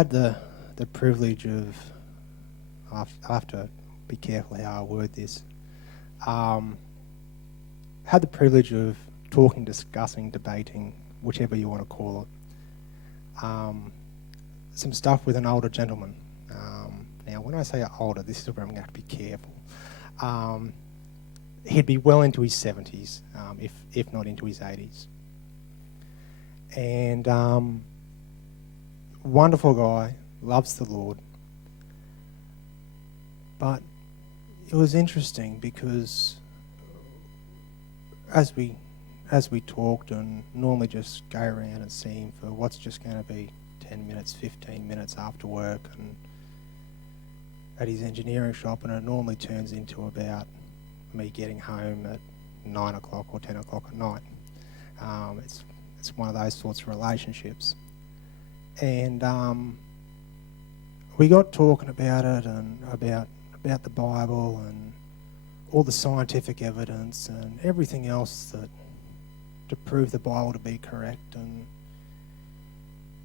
had the privilege of, I have to be careful how I word this, had the privilege of talking, discussing, debating, whichever you want to call it, some stuff with an older gentleman. Now, when I say older, this is where I'm going to have to be careful. He'd be well into his 70s, if not into his 80s. And wonderful guy, loves the Lord. But it was interesting because as we talked and normally just go around and see him for what's just going to be 10 minutes, 15 minutes after work and at his engineering shop, and it normally turns into about me getting home at 9 o'clock or 10 o'clock at night. It's one of those sorts of relationships. And we got talking about it and about the Bible and all the scientific evidence and everything else that to prove the Bible to be correct and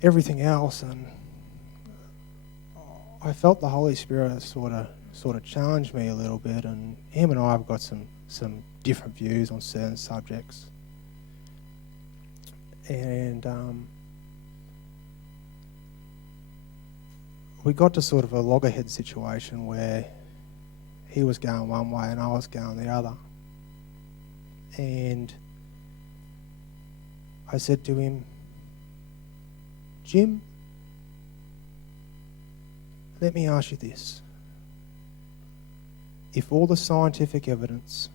everything else. And I felt the Holy Spirit sort of challenged me a little bit, and him and I have got some different views on certain subjects. And we got to sort of a loggerhead situation where he was going one way and I was going the other. And I said to him, Jim, let me ask you this. If all the scientific evidence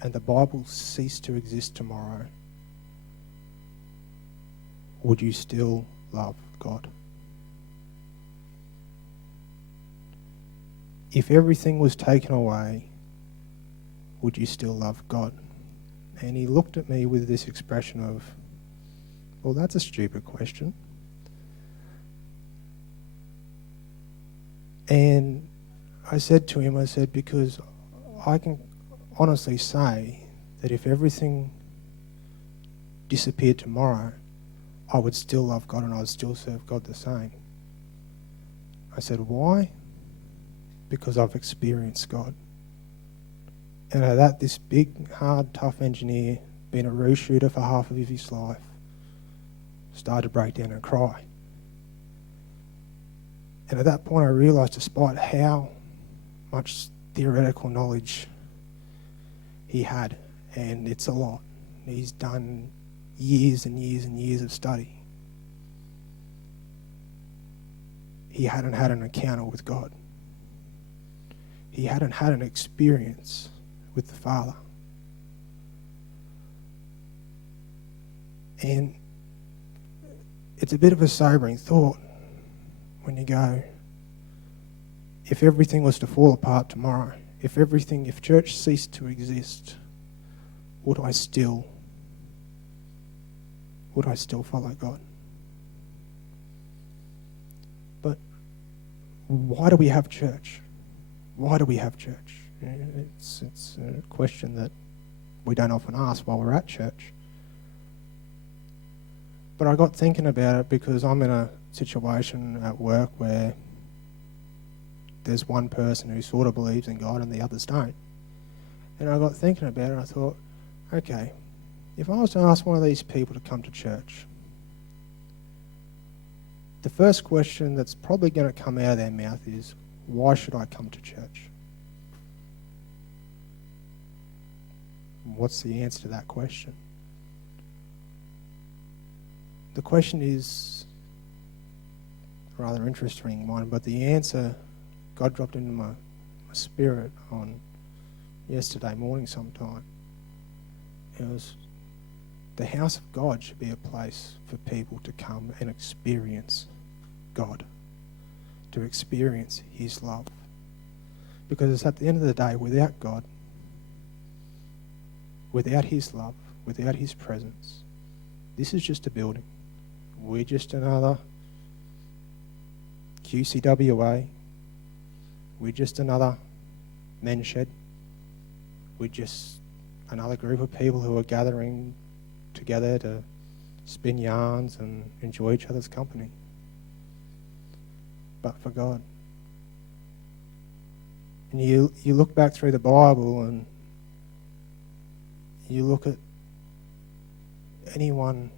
and the Bible ceased to exist tomorrow, would you still love God? If everything was taken away, would you still love God? And he looked at me with this expression of, well, that's a stupid question. And I said to him, because I can honestly say that if everything disappeared tomorrow, I would still love God and I would still serve God the same. I said, why? Because I've experienced God. And at that, this big, hard, tough engineer, been a roof shooter for half of his life, started to break down and cry. And at that point I realised, despite how much theoretical knowledge he had, and it's a lot, he's done years and years and years of study, he hadn't had an encounter with God. He hadn't had an experience with the Father. And it's a bit of a sobering thought when you go, if everything was to fall apart tomorrow, if church ceased to exist, would I still follow God? But why do we have church? Why do we have church? It's a question that we don't often ask while we're at church. But I got thinking about it because I'm in a situation at work where there's one person who sort of believes in God and the others don't. And I got thinking about it and I thought, okay, if I was to ask one of these people to come to church, the first question that's probably going to come out of their mouth is, why should I come to church? What's the answer to that question? The question is a rather interesting one, but the answer God dropped into my spirit on yesterday morning sometime. It was, the house of God should be a place for people to come and experience God, to experience his love. Because it's at the end of the day, without God, without his love, without his presence, this is just a building. We're just another QCWA. We're just another men's shed. We're just another group of people who are gathering together to spin yarns and enjoy each other's company. but for God. And you look back through the Bible and you look at anyone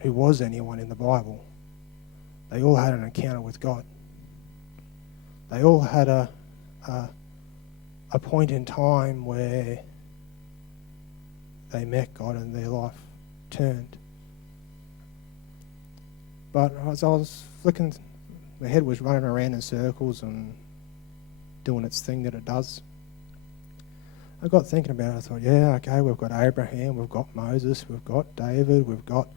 who was anyone in the Bible, they all had an encounter with God. They all had a point in time where they met God and their life turned. But as I was flicking, my head was running around in circles and doing its thing that it does. I got thinking about it. I thought, yeah, okay, we've got Abraham, we've got Moses, we've got David, we've got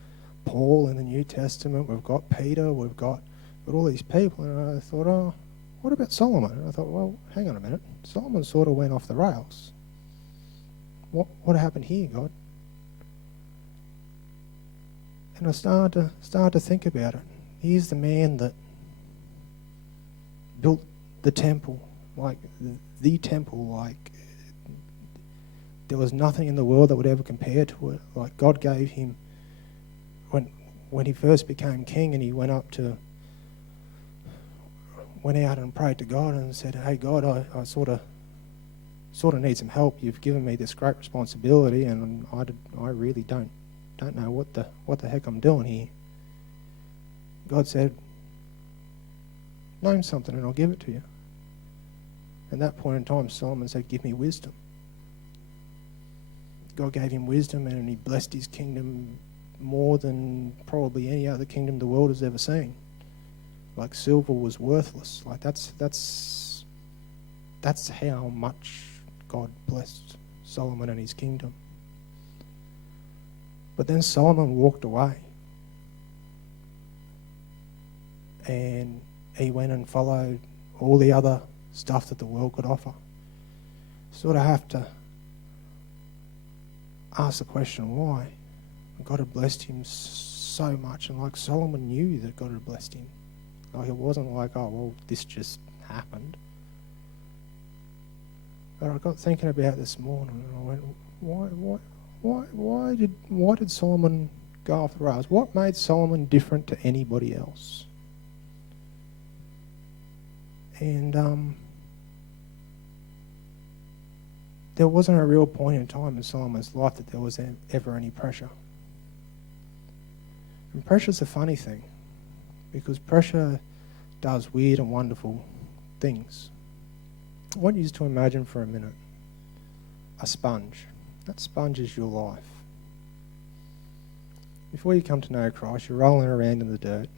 Paul in the New Testament, we've got Peter, we've got all these people. And I thought, oh, what about Solomon? And I thought, well, hang on a minute. Solomon sort of went off the rails. What happened here, God? And I started to think about it. He's the man that built the temple, like the temple, like there was nothing in the world that would ever compare to it. Like God gave him, when he first became king and he went out and prayed to God and said, hey God, I sort of need some help. You've given me this great responsibility and I really don't know what the heck I'm doing here. God said, name something and I'll give it to you. At that point in time, Solomon said, give me wisdom. God gave him wisdom and he blessed his kingdom more than probably any other kingdom the world has ever seen. Like silver was worthless. Like that's how much God blessed Solomon and his kingdom. But then Solomon walked away. And he went and followed all the other stuff that the world could offer. Sort of have to ask the question, why? God had blessed him so much, and like Solomon knew that God had blessed him. Like it wasn't like, oh well, this just happened. But I got thinking about this morning, and I went, why did Solomon go off the rails? What made Solomon different to anybody else? And there wasn't a real point in time in Solomon's life that there was ever any pressure. And pressure's a funny thing, because pressure does weird and wonderful things. I want you to imagine for a minute a sponge. That sponge is your life. Before you come to know Christ, you're rolling around in the dirt.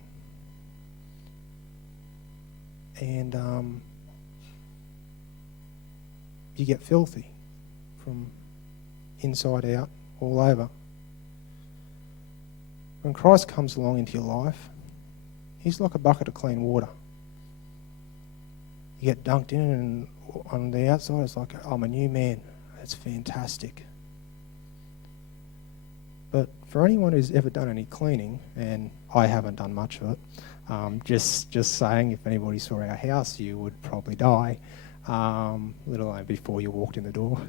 And you get filthy from inside out, all over. When Christ comes along into your life, he's like a bucket of clean water. You get dunked in and on the outside it's like, I'm a new man. It's fantastic. But for anyone who's ever done any cleaning, and I haven't done much of it, just saying, if anybody saw our house, you would probably die, let alone before you walked in the door.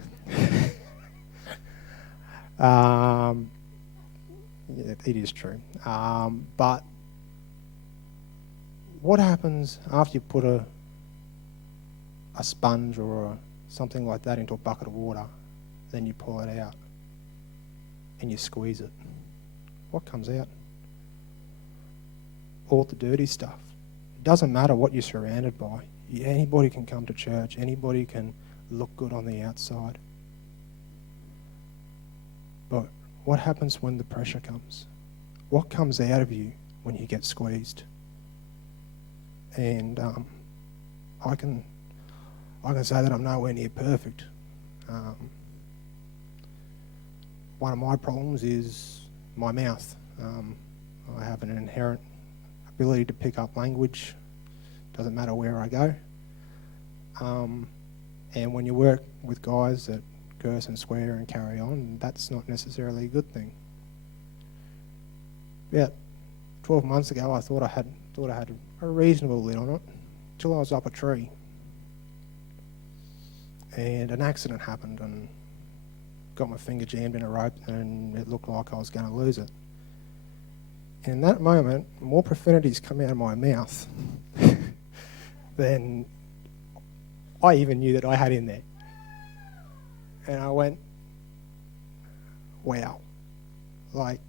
Yeah, it is true. But what happens after you put a sponge or something like that into a bucket of water, then you pull it out and you squeeze it? What comes out? All the dirty stuff. It doesn't matter what you're surrounded by. Anybody can come to church. Anybody can look good on the outside. But what happens when the pressure comes? What comes out of you when you get squeezed? And I can say that I'm nowhere near perfect. One of my problems is my mouth. I have an inherent ability to pick up language. Doesn't matter where I go. And when you work with guys that curse and swear and carry on, that's not necessarily a good thing. About 12 months ago, I thought I had a reasonable lid on it, till I was up a tree. And an accident happened and got my finger jammed in a rope and it looked like I was going to lose it. in that moment, more profanities come out of my mouth than I even knew that I had in there. And I went, wow. Like,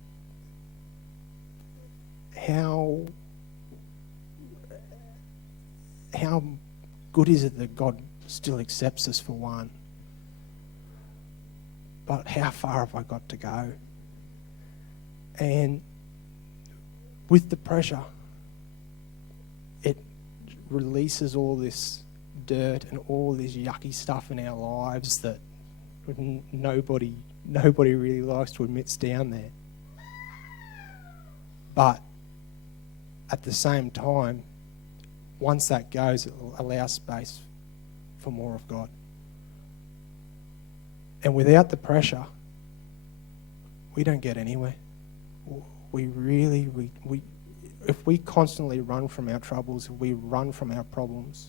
how good is it that God still accepts us, for one? But how far have I got to go? And with the pressure, it releases all this dirt and all this yucky stuff in our lives that nobody really likes to admit's down there. But at the same time, once that goes, it will allow space for more of God. And without the pressure, we don't get anywhere. If we constantly run from our troubles, if we run from our problems,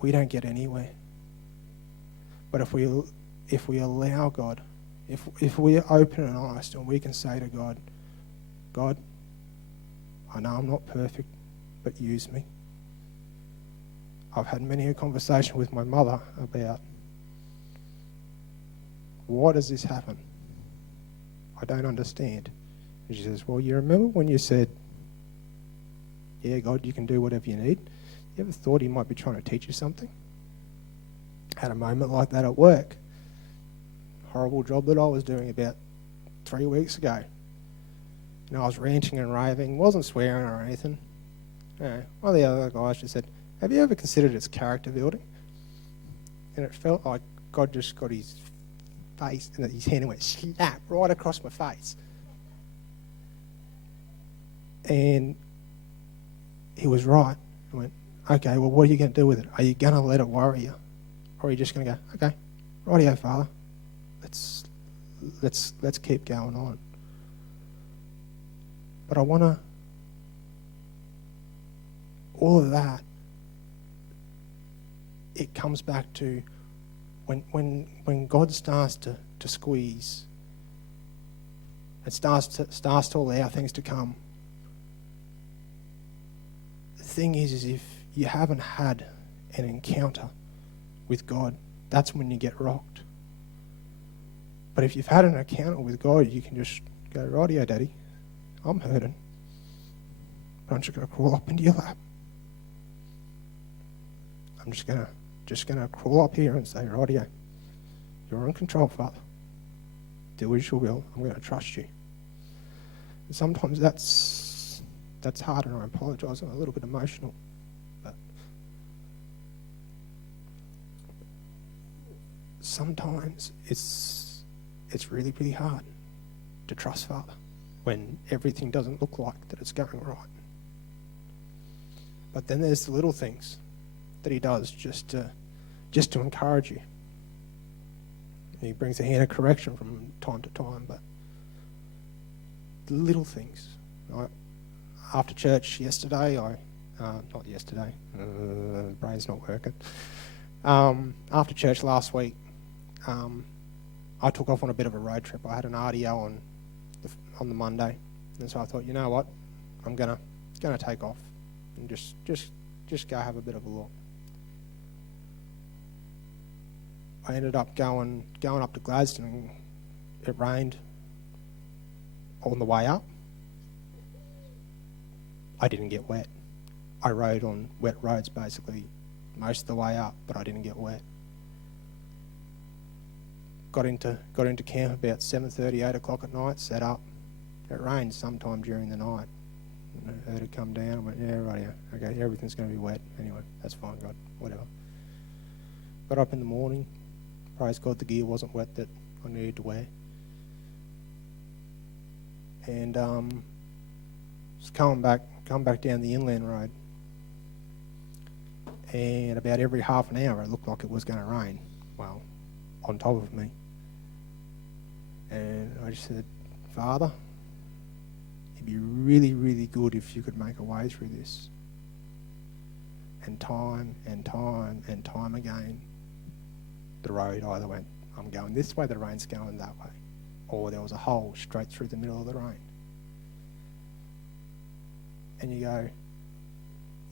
we don't get anywhere. But if we allow God, if we are open and honest and we can say to God, God, I know I'm not perfect, but use me. I've had many a conversation with my mother about, why does this happen? I don't understand. And she says, well, you remember when you said, yeah, God, you can do whatever you need? You ever thought he might be trying to teach you something? Had a moment like that at work. Horrible job that I was doing about 3 weeks ago. And I was ranting and raving, wasn't swearing or anything. One of the other guys just said, have you ever considered it's character building? And it felt like God just got his face and his hand and went snap right across my face. And he was right. I went, okay, well, what are you going to do with it? Are you going to let it worry you? Or are you just going to go, okay, rightio, Father, let's keep going on. But I want to, all of that, it comes back to when God starts to squeeze, it starts to allow things to come. The thing is if you haven't had an encounter with God, that's when you get rocked. But if you've had an encounter with God, you can just go, rightio, Daddy, I'm hurting. I'm just going to crawl up into your lap. I'm just going to crawl up here and say, rightio, you're in control, Father. Do as you will. I'm going to trust you. And sometimes that's hard, and I apologise. I'm a little bit emotional. But sometimes it's really, really hard to trust Father when everything doesn't look like that it's going right. But then there's the little things that he does just to encourage you. He brings a hand of correction from time to time, but the little things. After church yesterday, not yesterday, brain's not working. After church last week, I took off on a bit of a road trip. I had an RDO on the Monday, and so I thought, you know what, I'm gonna take off and just go have a bit of a look. I ended up going up to Gladstone, and it rained on the way up. I didn't get wet. I rode on wet roads basically most of the way up, but I didn't get wet. Got into camp about 7:30, 8 o'clock at night, set up. It rained sometime during the night. And I heard it come down. I went, yeah, right, yeah. Okay, everything's going to be wet. Anyway, that's fine, God, whatever. Got up in the morning. Praise God, the gear wasn't wet that I needed to wear. And just come back down the inland road. And about every half an hour, it looked like it was going to rain. Well, on top of me. And I just said, Father, it'd be really, really good if you could make a way through this. And time again, the road either went, I'm going this way, the rain's going that way. Or there was a hole straight through the middle of the rain. and you go,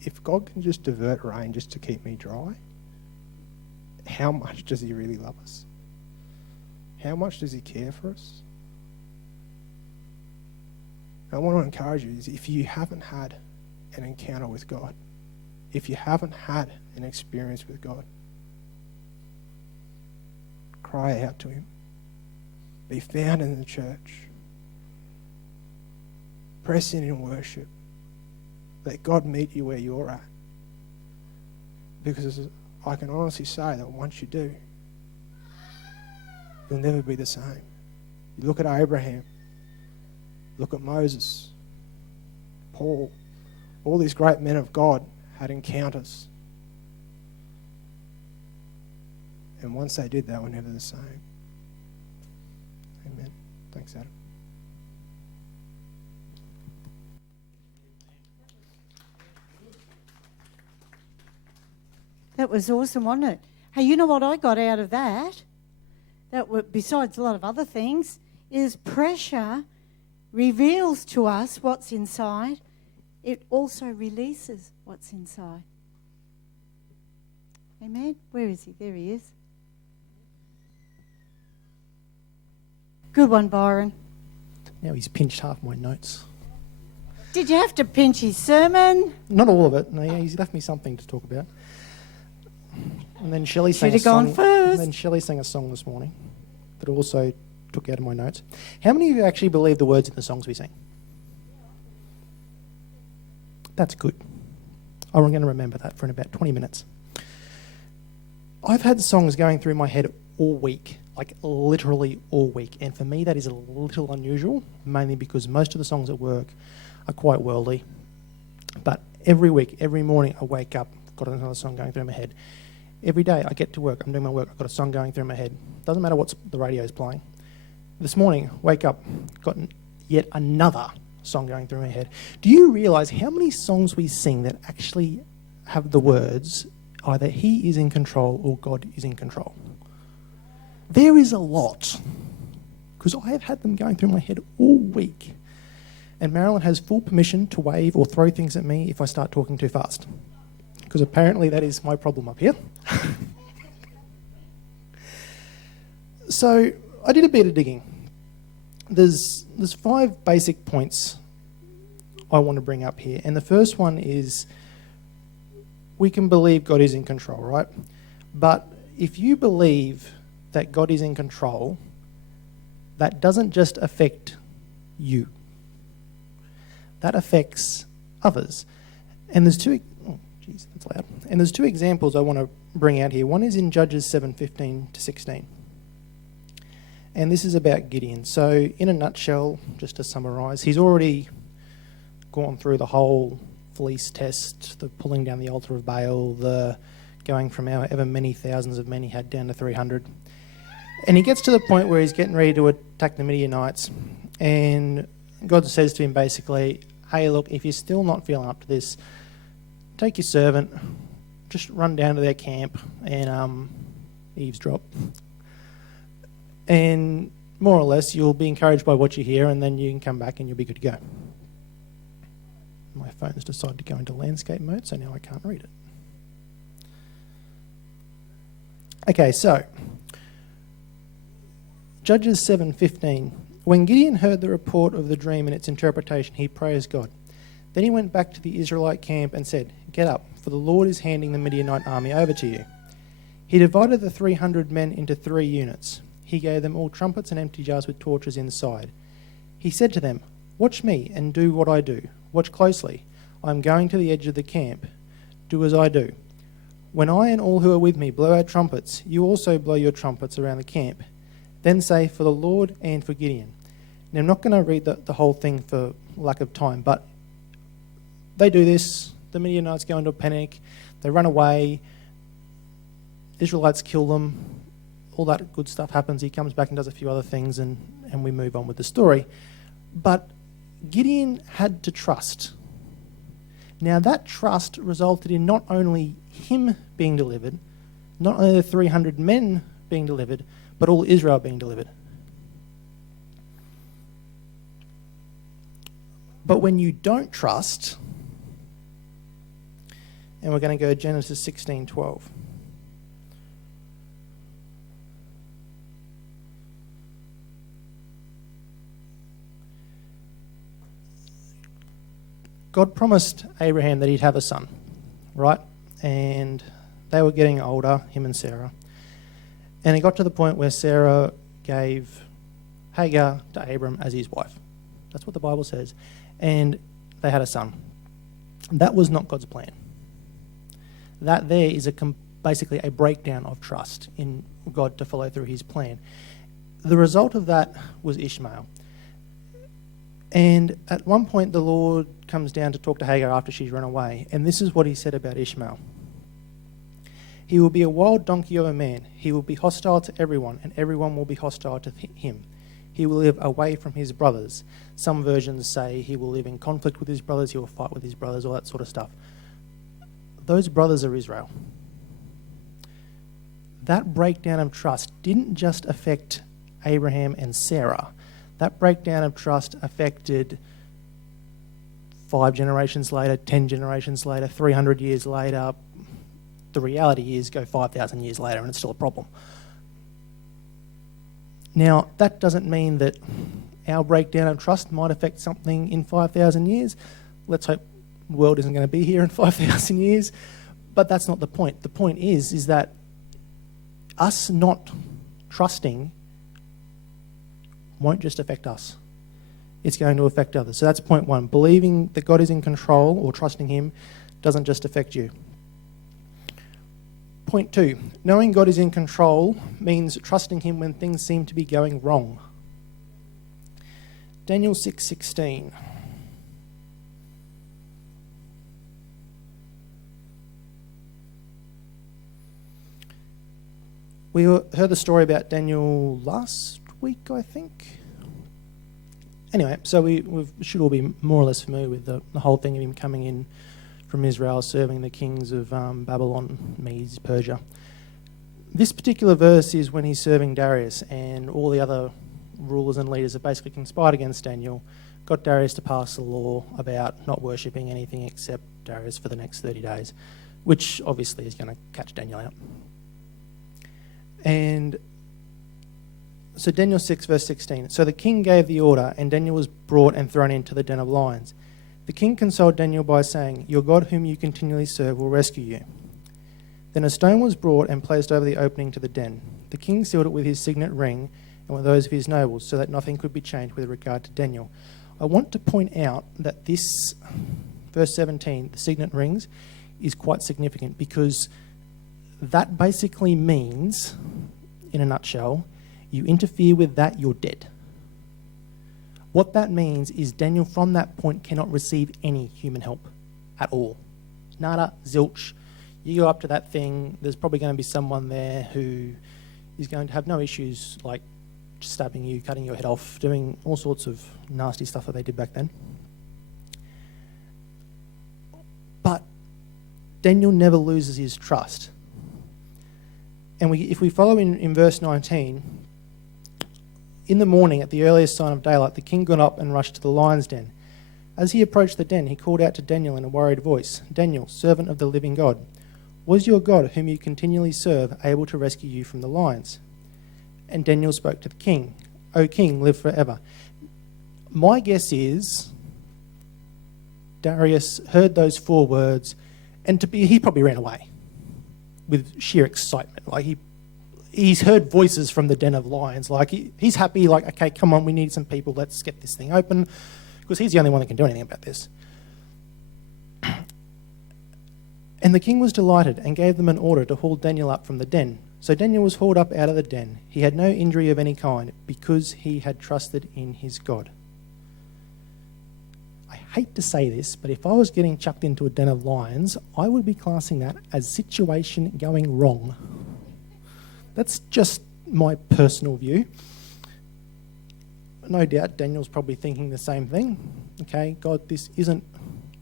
if God can just divert rain just to keep me dry, how much does he really love us? How much does he care for us? I want to encourage you is if you haven't had an encounter with God, if you haven't had an experience with God, cry out to him. Be found in the church. Press in worship. Let God meet you where you're at. Because I can honestly say that once you do, you'll never be the same. You look at Abraham, look at Moses, Paul, all these great men of God had encounters. And once they did, they were never the same. Amen. Thanks, Adam. That was awesome, wasn't it? Hey, you know what I got out of that? Besides a lot of other things, is pressure reveals to us what's inside. It also releases what's inside. Amen? Where is he? There he is. Good one, Byron. Now he's pinched half my notes. Did you have to pinch his sermon? Not all of it. No, yeah, he's left me something to talk about. And then Shelley sang a Should have song. gone first. And then Shelley sang a song this morning that also took out of my notes. How many of you actually believe the words in the songs we sing? That's good. I'm going to remember that for in about 20 minutes. I've had songs going through my head all week, like literally all week. And for me, that is a little unusual, mainly because most of the songs at work are quite worldly. But every week, every morning, I wake up, got another song going through my head. Every day I get to work, I'm doing my work, I've got a song going through my head. Doesn't matter what the radio is playing. This morning, wake up, got yet another song going through my head. Do you realise how many songs we sing that actually have the words, either he is in control or God is in control? There is a lot, because I have had them going through my head all week. And Marilyn has full permission to wave or throw things at me if I start talking too fast, because apparently that is my problem up here. So I did a bit of digging. There's 5 basic points I want to bring up here. And the first one is we can believe God is in control, right? But if you believe that God is in control, that doesn't just affect you. That affects others. And there's two... Oh, geez, that's loud. And there's 2 examples I want to bring out here. One is in Judges 7:15 to 16. And this is about Gideon. So in a nutshell, just to summarise, he's already gone through the whole fleece test, the pulling down the altar of Baal, the going from however many thousands of men he had down to 300. And he gets to the point where he's getting ready to attack the Midianites. And God says to him basically, hey, look, if you're still not feeling up to this, take your servant, just run down to their camp and eavesdrop. And more or less, you'll be encouraged by what you hear, and then you can come back and you'll be good to go. My phone's decided to go into landscape mode, so now I can't read it. Okay, so Judges 7:15. When Gideon heard the report of the dream and its interpretation, he praised God. Then he went back to the Israelite camp and said, "Get up, for the Lord is handing the Midianite army over to you." He divided the 300 men into 3 units. He gave them all trumpets and empty jars with torches inside. He said to them, "Watch me and do what I do. Watch closely. I am going to the edge of the camp. Do as I do. When I and all who are with me blow our trumpets, you also blow your trumpets around the camp. Then say, for the Lord and for Gideon." Now, I'm not going to read the whole thing for lack of time, but they do this. The Midianites go into a panic. They run away. Israelites kill them. All that good stuff happens. He comes back and does a few other things, and we move on with the story. But Gideon had to trust. Now, that trust resulted in not only him being delivered, not only the 300 men being delivered, but all Israel being delivered. But when you don't trust, and we're going to go Genesis 16:12. God promised Abraham that he'd have a son, right? And they were getting older, him and Sarah. And it got to the point where Sarah gave Hagar to Abram as his wife. That's what the Bible says. And they had a son. That was not God's plan. That there is basically a breakdown of trust in God to follow through his plan. The result of that was Ishmael. And at one point, the Lord comes down to talk to Hagar after she's run away. And this is what he said about Ishmael. He will be a wild donkey of a man. He will be hostile to everyone, and everyone will be hostile to him. He will live away from his brothers. Some versions say he will live in conflict with his brothers, he will fight with his brothers, all that sort of stuff. Those brothers are Israel. That breakdown of trust didn't just affect Abraham and Sarah. That breakdown of trust affected 5 generations later, 10 generations later, 300 years later. The reality is go 5,000 years later and it's still a problem. Now, that doesn't mean that our breakdown of trust might affect something in 5,000 years. Let's hope the world isn't going to be here in 5,000 years. But that's not the point. The point is that us not trusting won't just affect us. It's going to affect others. So that's point 1. Believing that God is in control or trusting him doesn't just affect you. Point 2, knowing God is in control means trusting him when things seem to be going wrong. Daniel 6:16. We heard the story about Daniel last week, I think. Anyway, so we should all be more or less familiar with the whole thing of him coming in from Israel, serving the kings of Babylon, Medes, Persia. This particular verse is when he's serving Darius, and all the other rulers and leaders have basically conspired against Daniel, got Darius to pass a law about not worshipping anything except Darius for the next 30 days, which obviously is going to catch Daniel out. And so Daniel 6 verse 16. So the king gave the order, and Daniel was brought and thrown into the den of lions. The king consoled Daniel by saying, "Your God whom you continually serve will rescue you." Then a stone was brought and placed over the opening to the den. The king sealed it with his signet ring and with those of his nobles, so that nothing could be changed with regard to Daniel. I want to point out that this, verse 17, the signet rings, is quite significant because that basically means, in a nutshell, you interfere with that, you're dead. What that means is Daniel from that point cannot receive any human help at all. Nada, zilch. You go up to that thing, there's probably going to be someone there who is going to have no issues like stabbing you, cutting your head off, doing all sorts of nasty stuff that they did back then. But Daniel never loses his trust. And if we follow in verse 19, in the morning, at the earliest sign of daylight, the king got up and rushed to the lion's den. As he approached the den, he called out to Daniel in a worried voice, "Daniel, servant of the living God, was your God, whom you continually serve, able to rescue you from the lions?" And Daniel spoke to the king, "O king, live forever." My guess is Darius heard those 4 words, and he probably ran away with sheer excitement. Like he's heard voices from the den of lions. Like he's happy. Like, okay, come on, we need some people. Let's get this thing open, because he's the only one that can do anything about this. And the king was delighted and gave them an order to haul Daniel up from the den. So Daniel was hauled up out of the den. He had no injury of any kind because he had trusted in his God. I hate to say this, but if I was getting chucked into a den of lions, I would be classing that as situation going wrong. That's just my personal view. No doubt Daniel's probably thinking the same thing. Okay, God, this isn't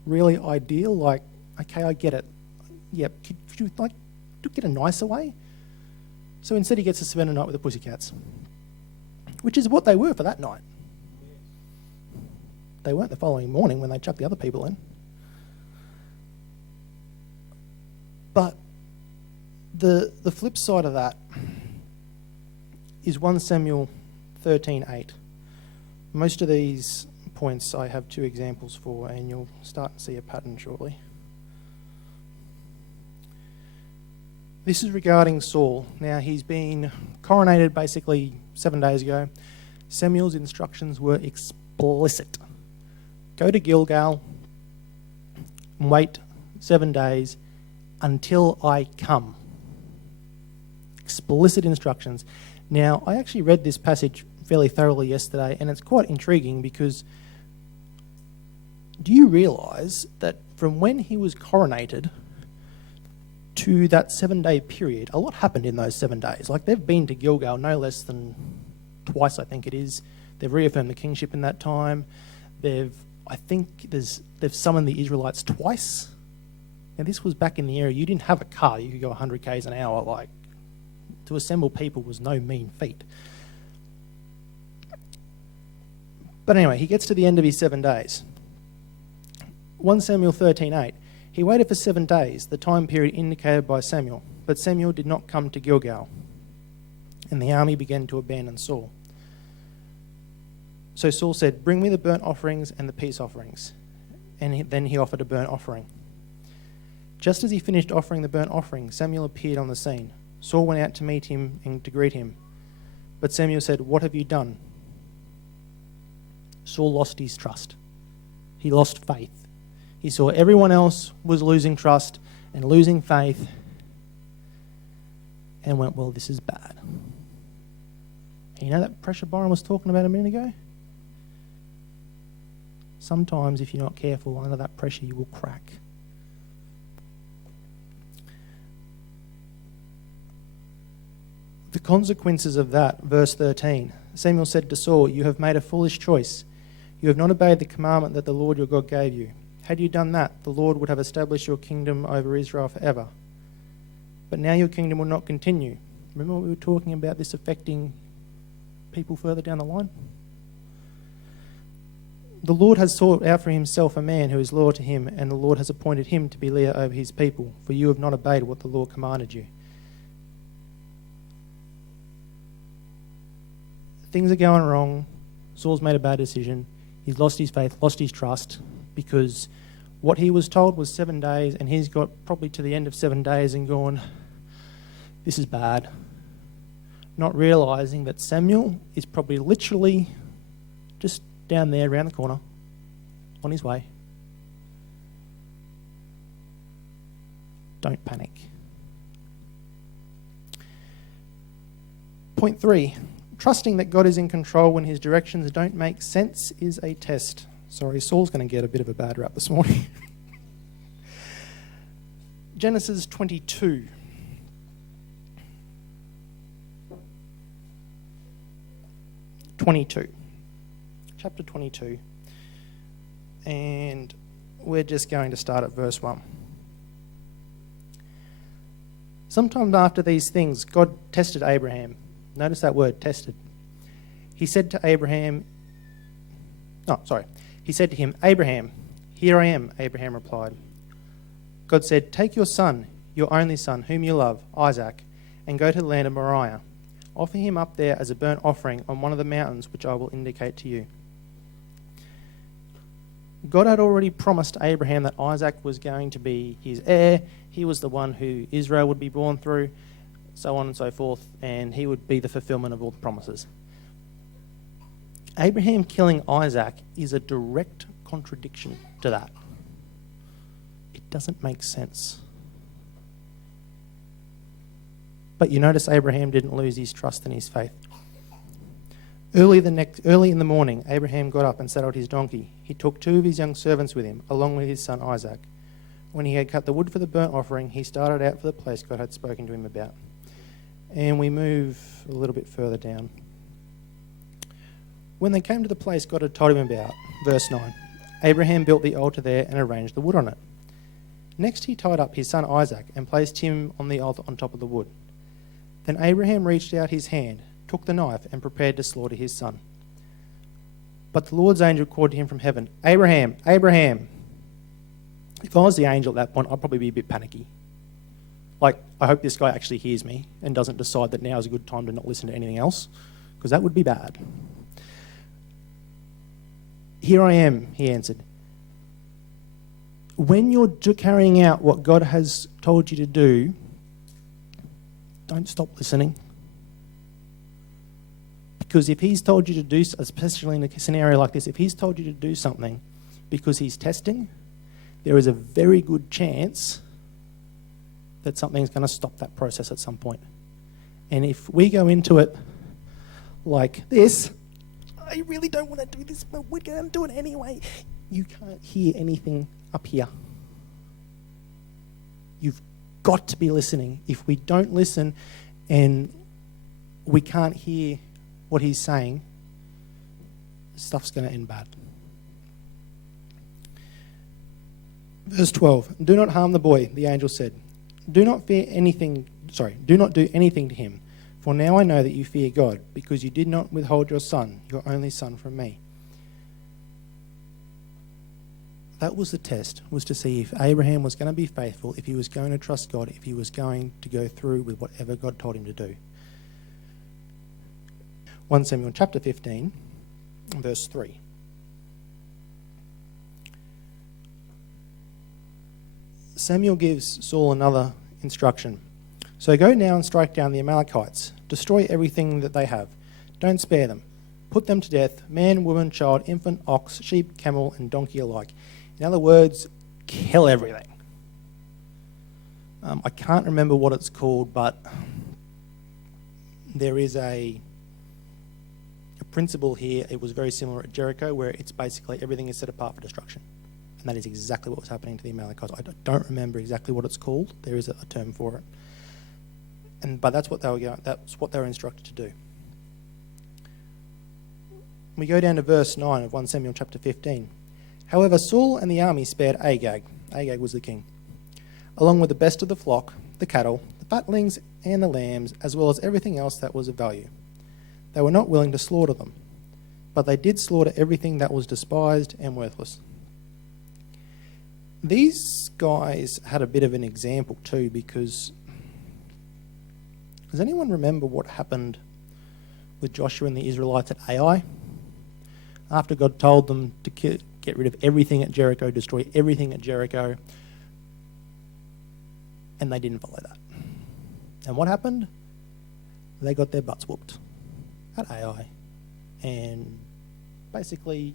really ideal. Like, okay, I get it. Yeah, could you get a nicer way? So instead he gets to spend a night with the pussycats, which is what they were for that night. They weren't the following morning when they chucked the other people in. But the flip side of that is 1 Samuel 13:8. Most of these points I have 2 examples for, and you'll start to see a pattern shortly. This is regarding Saul. Now, he's been coronated basically 7 days ago. Samuel's instructions were explicit. Go to Gilgal and wait 7 days until I come. Explicit instructions. Now, I actually read this passage fairly thoroughly yesterday, and it's quite intriguing because do you realise that from when he was coronated to that 7-day period, a lot happened in those 7 days? Like, they've been to Gilgal no less than twice, I think it is. They've reaffirmed the kingship in that time. They've summoned the Israelites twice. And this was back in the era you didn't have a car, you could go 100 k's an hour. Like, to assemble people was no mean feat. But anyway, he gets to the end of his 7 days. 1 Samuel 13:8. He waited for 7 days, the time period indicated by Samuel. But Samuel did not come to Gilgal, and the army began to abandon Saul. So Saul said, "Bring me the burnt offerings and the peace offerings." And then he offered a burnt offering. Just as he finished offering the burnt offering, Samuel appeared on the scene. Saul went out to meet him and to greet him. But Samuel said, "What have you done?" Saul lost his trust. He lost faith. He saw everyone else was losing trust and losing faith and went, well, this is bad. You know that pressure Byron was talking about a minute ago? Sometimes, if you're not careful, under that pressure you will crack. The consequences of that, verse 13. Samuel said to Saul, "You have made a foolish choice. You have not obeyed the commandment that the Lord your God gave you. Had you done that, the Lord would have established your kingdom over Israel forever. But now your kingdom will not continue." Remember what we were talking about, this affecting people further down the line? "The Lord has sought out for himself a man who is loyal to him, and the Lord has appointed him to be leader over his people, for you have not obeyed what the Lord commanded you." Things are going wrong. Saul's made a bad decision. He's lost his faith, lost his trust, because what he was told was 7 days, and he's got probably to the end of 7 days and gone, this is bad. Not realising that Samuel is probably literally just down there around the corner on his way. Don't panic. Point 3. Trusting that God is in control when his directions don't make sense is a test. Sorry, Saul's going to get a bit of a bad rap this morning. Genesis 22. Chapter 22. And we're just going to start at verse 1. Sometime after these things, God tested Abraham. Notice that word, tested. He said to him, "Abraham, here I am," Abraham replied. God said, "Take your son, your only son, whom you love, Isaac, and go to the land of Moriah. Offer him up there as a burnt offering on one of the mountains which I will indicate to you." God had already promised Abraham that Isaac was going to be his heir. He was the one who Israel would be born through, so on and so forth, and he would be the fulfillment of all the promises. Abraham killing Isaac is a direct contradiction to that. It doesn't make sense. But you notice Abraham didn't lose his trust and his faith. Early in the morning, Abraham got up and saddled his donkey. He took 2 of his young servants with him, along with his son Isaac. When he had cut the wood for the burnt offering, he started out for the place God had spoken to him about. And we move a little bit further down. When they came to the place God had told him about, verse 9, Abraham built the altar there and arranged the wood on it. Next he tied up his son Isaac and placed him on the altar on top of the wood. Then Abraham reached out his hand, took the knife, and prepared to slaughter his son. But the Lord's angel called to him from heaven, "Abraham, Abraham." If I was the angel at that point, I'd probably be a bit panicky. Like, I hope this guy actually hears me and doesn't decide that now is a good time to not listen to anything else, because that would be bad. Here I am, he answered. When you're carrying out what God has told you to do, don't stop listening. Because if he's told you to do, especially in a scenario like this, if he's told you to do something because he's testing, there is a very good chance that something's going to stop that process at some point. And if we go into it like this, I really don't want to do this, but we're going to do it anyway. You can't hear anything up here. You've got to be listening. If we don't listen and we can't hear what he's saying, stuff's going to end bad. Verse 12, do not harm the boy, the angel said. Do not do anything to him. For now I know that you fear God, because you did not withhold your son, your only son, from me. That was the test, was to see if Abraham was going to be faithful, if he was going to trust God, if he was going to go through with whatever God told him to do. 1 Samuel chapter 15, verse 3. Samuel gives Saul another instruction. So go now and strike down the Amalekites. Destroy everything that they have. Don't spare them. Put them to death, man, woman, child, infant, ox, sheep, camel, and donkey alike. In other words, kill everything. I can't remember what it's called, but there is a principle here. It was very similar at Jericho, where it's basically everything is set apart for destruction. And that is exactly what was happening to the Amalekites. I don't remember exactly what it's called. There is a term for it. But that's what they were instructed to do. We go down to verse 9 of 1 Samuel chapter 15. However, Saul and the army spared Agag. Agag was the king, along with the best of the flock, the cattle, the fatlings, and the lambs, as well as everything else that was of value. They were not willing to slaughter them, but they did slaughter everything that was despised and worthless. These guys had a bit of an example too, because does anyone remember what happened with Joshua and the Israelites at Ai? After God told them to get rid of everything at Jericho, destroy everything at Jericho, and they didn't follow that. And what happened? They got their butts whooped at Ai, and basically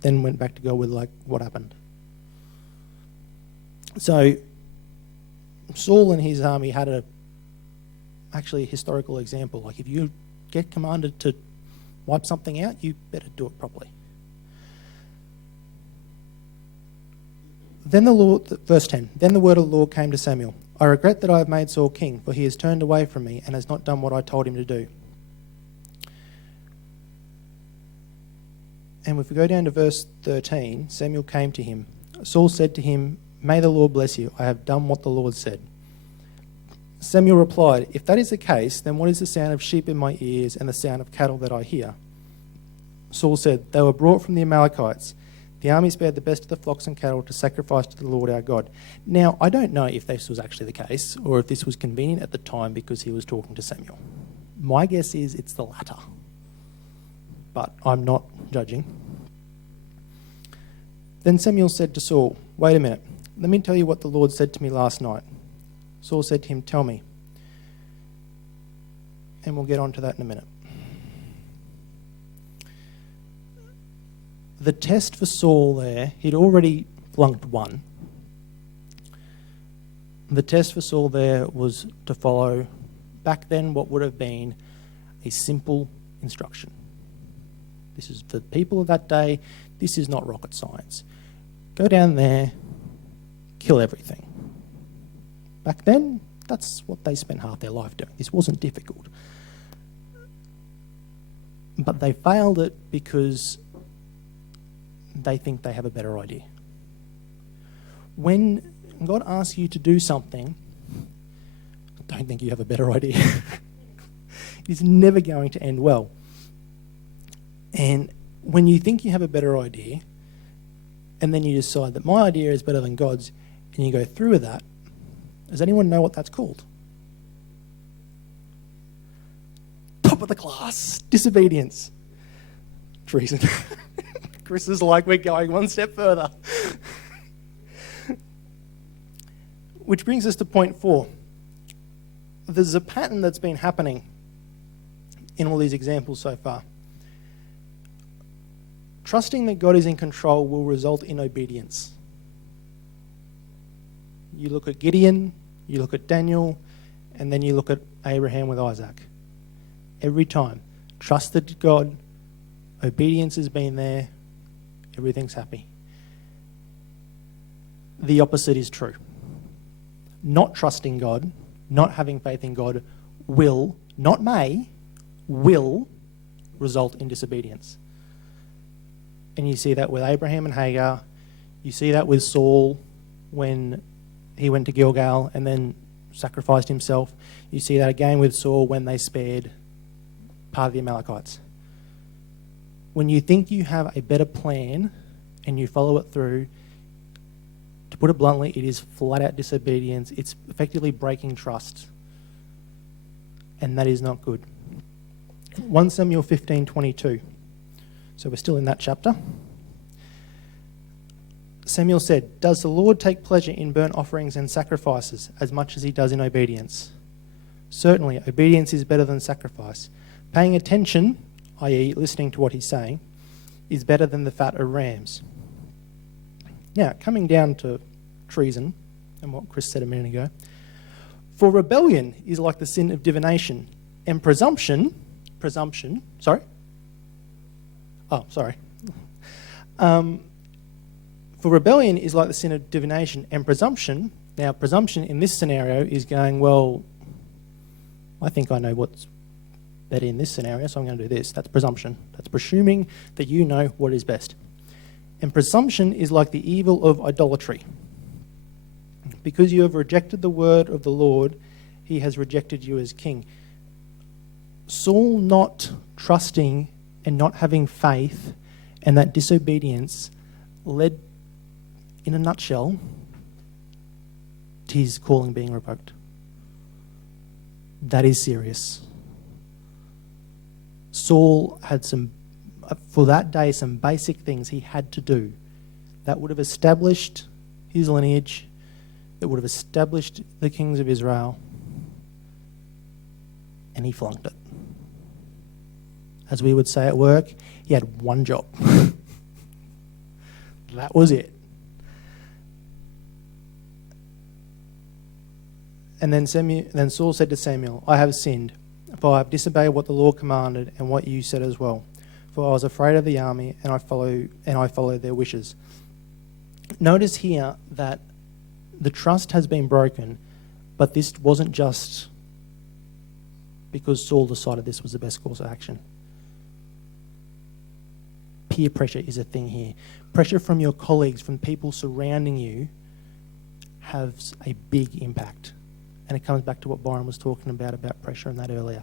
then went back to God with what happened. So Saul and his army had actually a historical example. Like, if you get commanded to wipe something out, you better do it properly. Then verse 10, then the word of the Lord came to Samuel. I regret that I have made Saul king, for he has turned away from me and has not done what I told him to do. And if we go down to verse 13, Samuel came to him. Saul said to him, may the Lord bless you. I have done what the Lord said. Samuel replied, if that is the case, then what is the sound of sheep in my ears and the sound of cattle that I hear? Saul said, they were brought from the Amalekites. The army spared the best of the flocks and cattle to sacrifice to the Lord our God. Now, I don't know if this was actually the case or if this was convenient at the time because he was talking to Samuel. My guess is it's the latter, but I'm not judging. Then Samuel said to Saul, wait a minute, let me tell you what the Lord said to me last night. Saul said to him, tell me. And we'll get on to that in a minute. The test for Saul there, he'd already flunked one. The test for Saul there was to follow, back then, what would have been a simple instruction. This is for the people of that day. This is not rocket science. Go down there, kill everything. Back then, that's what they spent half their life doing. This wasn't difficult. But they failed it because they think they have a better idea. When God asks you to do something, don't think you have a better idea. It's never going to end well. And when you think you have a better idea, and then you decide that my idea is better than God's, and you go through with that, Does anyone know what that's called? Top of the class, disobedience. Treason. Chris is like, we're going one step further. Which brings us to point 4. There's a pattern that's been happening in all these examples so far. Trusting that God is in control will result in obedience. You look at Gideon, you look at Daniel, and then you look at Abraham with Isaac. Every time, trusted God, obedience has been there, everything's happy. The opposite is true. Not trusting God, not having faith in God will, not may, will result in disobedience. And you see that with Abraham and Hagar. You see that with Saul when he went to Gilgal and then sacrificed himself. You see that again with Saul when they spared part of the Amalekites. When you think you have a better plan and you follow it through, to put it bluntly, it is flat out disobedience. It's effectively breaking trust. And that is not good. 1 Samuel 15:22. So we're still in that chapter. Samuel said, "Does the Lord take pleasure in burnt offerings and sacrifices as much as he does in obedience? Certainly, obedience is better than sacrifice. Paying attention, i.e. listening to what he's saying, is better than the fat of rams." Now, coming down to treason and what Chris said a minute ago. For rebellion is like the sin of divination, and presumption, for rebellion is like the sin of divination and presumption. Now, presumption in this scenario is going, well, I think I know what's better in this scenario, so I'm going to do this. That's presumption. That's presuming that you know what is best. And presumption is like the evil of idolatry. Because you have rejected the word of the Lord, he has rejected you as king. Saul not trusting and not having faith and that disobedience led, in a nutshell, to his calling being revoked. That is serious. Saul had for that day, some basic things he had to do that would have established his lineage, that would have established the kings of Israel, and he flunked it. As we would say at work, he had one job. That was it. And then Saul said to Samuel, "I have sinned, for I have disobeyed what the Lord commanded and what you said as well. For I was afraid of the army, and I followed their wishes." Notice here that the trust has been broken, but this wasn't just because Saul decided this was the best course of action. Peer pressure is a thing here. Pressure from your colleagues, from people surrounding you, has a big impact. And it comes back to what Byron was talking about pressure and that earlier.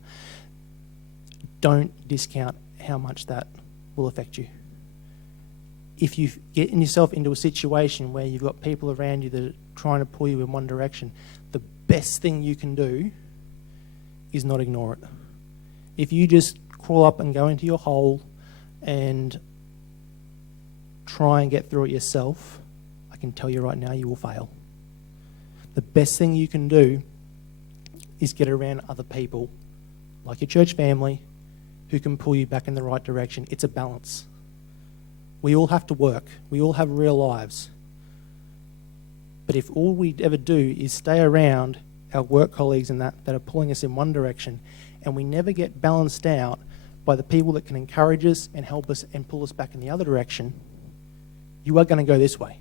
Don't discount how much that will affect you. If you get yourself into a situation where you've got people around you that are trying to pull you in one direction, the best thing you can do is not ignore it. If you just crawl up and go into your hole and try and get through it yourself, I can tell you right now you will fail. The best thing you can do is get around other people, like your church family, who can pull you back in the right direction. It's a balance. We all have to work. We all have real lives. But if all we ever do is stay around our work colleagues and that are pulling us in one direction, and we never get balanced out by the people that can encourage us and help us and pull us back in the other direction, you are going to go this way.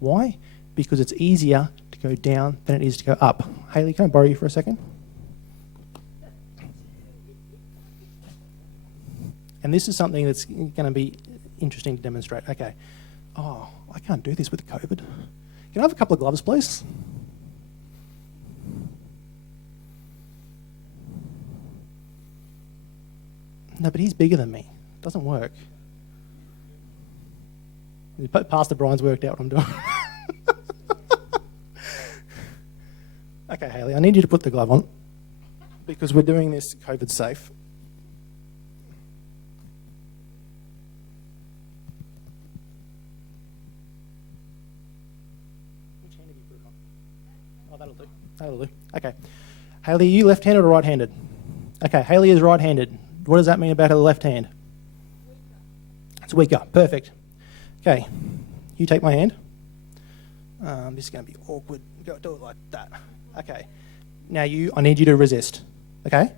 Why? Because it's easier to go down than it is to go up. Hayley, can I borrow you for a second? And this is something that's going to be interesting to demonstrate. Okay. Oh, I can't do this with COVID. Can I have a couple of gloves, please? No, but he's bigger than me. It doesn't work. Pastor Brian's worked out what I'm doing. Okay, Hayley, I need you to put the glove on because we're doing this COVID safe. Which hand have you put it on? Oh, that'll do. That'll do. Okay. Hayley, are you left-handed or right-handed? Okay, Hayley is right-handed. What does that mean about her left hand? It's weaker. Perfect. Okay, you take my hand. This is going to be awkward. Go do it like that. Okay. Now I need you to resist. Okay?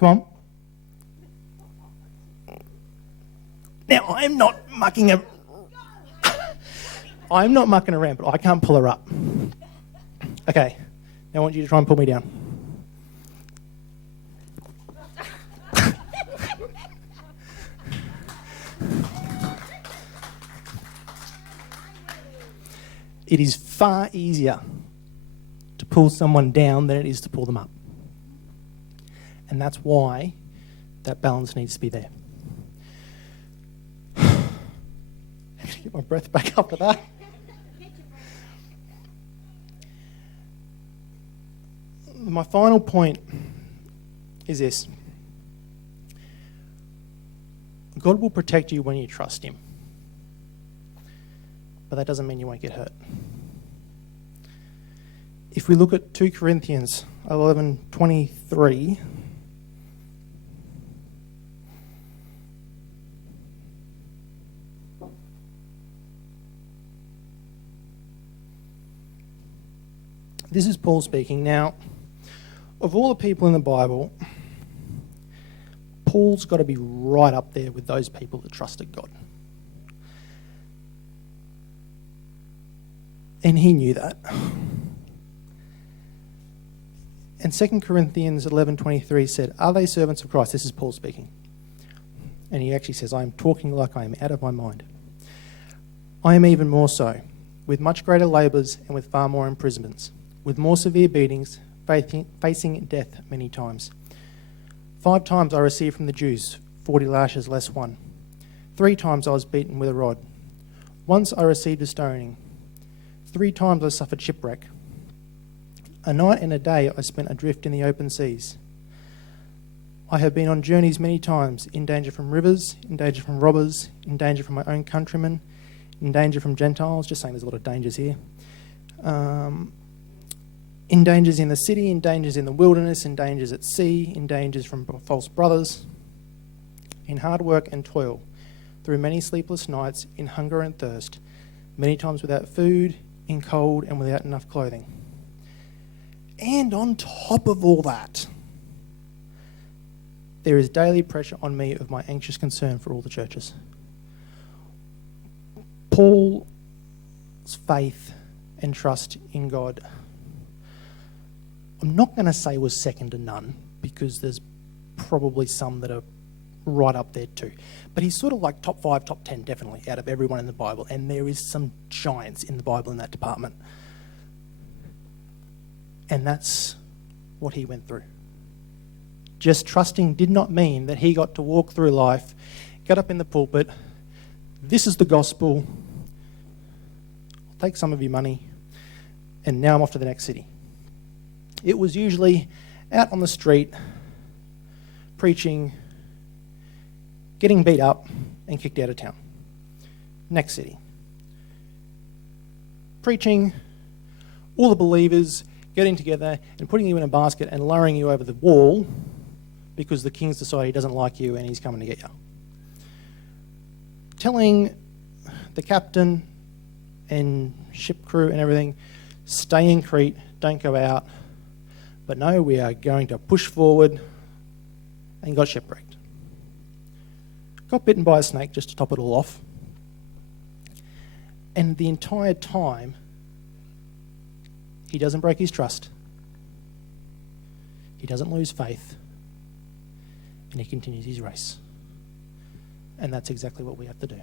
Come on. Now I'm not mucking around. I'm not mucking around, but I can't pull her up. Okay. Now I want you to try and pull me down. It is far easier to pull someone down than it is to pull them up. And that's why that balance needs to be there. I have to get my breath back after that. My final point is this. God will protect you when you trust him. But that doesn't mean you won't get hurt. If we look at 2 Corinthians 11:23, this is Paul speaking. Now, of all the people in the Bible, Paul's got to be right up there with those people that trusted God. And he knew that. And 2 Corinthians 11:23 said, "Are they servants of Christ?" This is Paul speaking. And he actually says, "I am talking like I am out of my mind. I am even more so, with much greater labours and with far more imprisonments, with more severe beatings, facing death many times. 5 times I received from the Jews 40 lashes less one. 3 times I was beaten with a rod. Once I received a stoning. 3 times I suffered shipwreck. A night and a day I spent adrift in the open seas. I have been on journeys many times, in danger from rivers, in danger from robbers, in danger from my own countrymen, in danger from Gentiles." Just saying there's a lot of dangers here. "In dangers in the city, in dangers in the wilderness, in dangers at sea, in dangers from false brothers, in hard work and toil, through many sleepless nights, in hunger and thirst, many times without food, in cold and without enough clothing. And on top of all that, there is daily pressure on me of my anxious concern for all the churches." Paul's faith and trust in God, I'm not going to say was second to none, because there's probably some that are right up there too. But he's sort of like top 5, top 10 definitely out of everyone in the Bible. And there is some giants in the Bible in that department. And that's what he went through. Just trusting did not mean that he got to walk through life, get up in the pulpit, this is the gospel, I'll take some of your money, and now I'm off to the next city. It was usually out on the street, preaching, getting beat up and kicked out of town. Next city. Preaching, all the believers getting together and putting you in a basket and lowering you over the wall because the king's decided he doesn't like you and he's coming to get you. Telling the captain and ship crew and everything, stay in Crete, don't go out. But no, we are going to push forward, and got shipwrecked. Got bitten by a snake just to top it all off. And the entire time, he doesn't break his trust. He doesn't lose faith. And he continues his race. And that's exactly what we have to do.